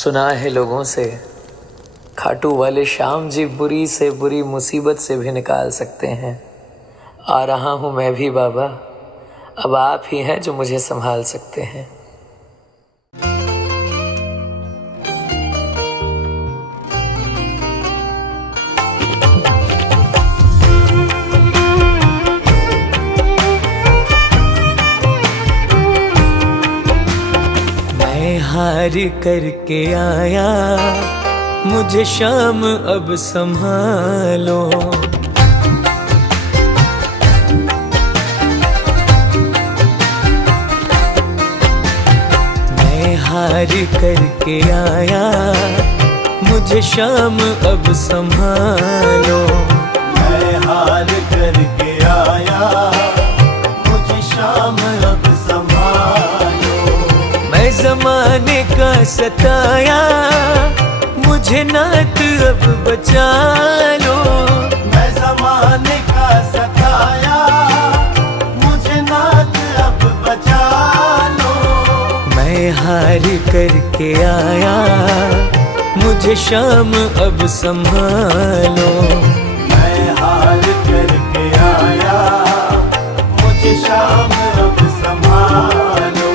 सुना है लोगों से खाटू वाले श्याम जी बुरी से बुरी मुसीबत से भी निकाल सकते हैं। आ रहा हूँ मैं भी बाबा, अब आप ही हैं जो मुझे संभाल सकते हैं। मैं हार करके आया, मुझे शाम अब संभालो। मैं हार करके आया, मुझे शाम अब संभालो। मैं हार करके आया, मुझे शाम अब संभालो। मैं ज़माने का सताया, मुझे नात अब बचा लो। मैं ज़माने का सताया, मुझे नात अब बचा लो। मैं हार करके आया, मुझे शाम अब संभालो। मैं हार करके आया, मुझे शाम अब संभालो।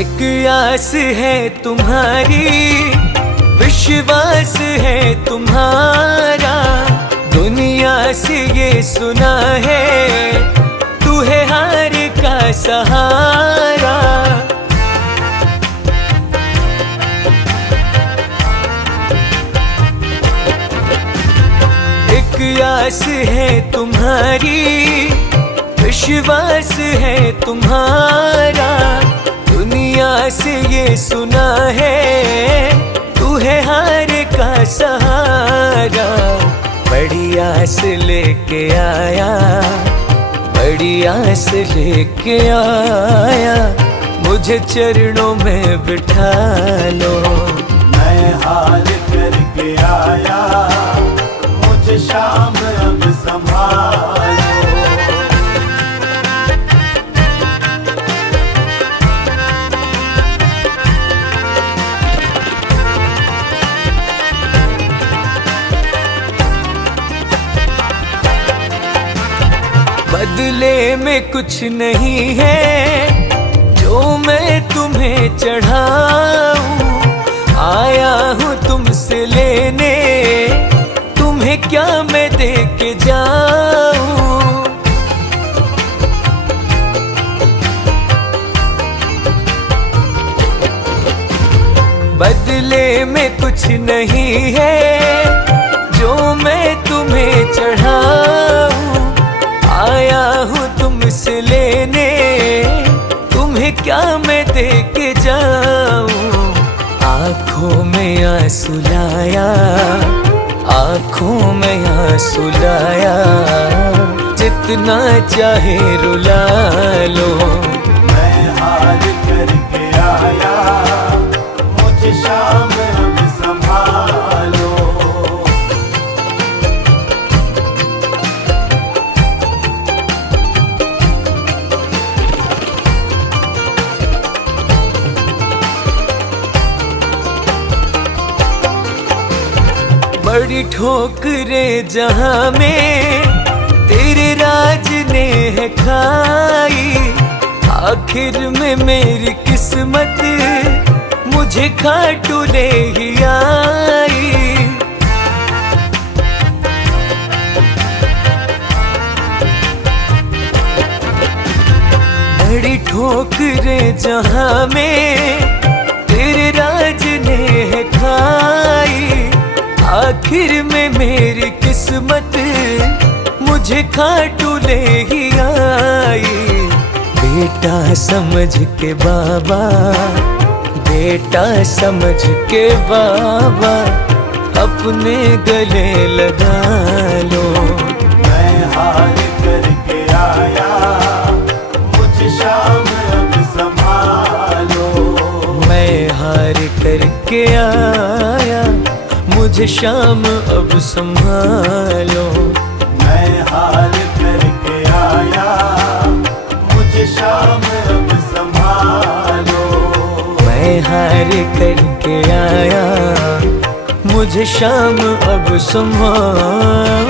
एक आस है तुम्हारी, विश्वास है तुम्हारा। दुनिया से ये सुना है, तू है हार का सहारा। एक आस है तुम्हारी, विश्वास है तुम्हारा। दुनिया से ये सुना है, तू है हार का सहारा। बड़ी आस लेके आया, बड़ी आस लेके आया, मुझे चरणों में बिठा लो। मैं हार करके आया, मुझे शाम अब संभालो। बदले में कुछ नहीं है जो मैं तुम्हें चढ़ाऊं। आया हूँ तुमसे लेने, तुम्हें क्या मैं दे के जाऊं। बदले में कुछ नहीं है जो मैं तुम्हें चढ़ाऊं। आया हूँ तुमसे लेने, तुम्हें क्या मैं दे के जाऊं। आँखों में आंसू लाया, आँखों में आंसू लाया, जितना चाहे रुला लो। मैं हार करके आया, मुझे शाम अब संभालो। बड़ी ठोकरें जहां में तेरे राज ने है खाई। आखिर में मेरी किस्मत मुझे खाटू ले ही आई। बड़ी ठोकरें जहां में तेरे राज ने है खाई। आखिर में मेरी किस्मत मुझे खाटू ले ही आई। बेटा समझ के बाबा, बेटा समझ के बाबा, अपने गले लगा लो। मैं हार करके आया, मुझे शाम अब संभालो। मैं हार करके करके आया, मुझे शाम अब संभालो। मैं हार करके आया, मुझे शाम अब संभालो। मैं हार करके आया, मुझे शाम अब संभालो।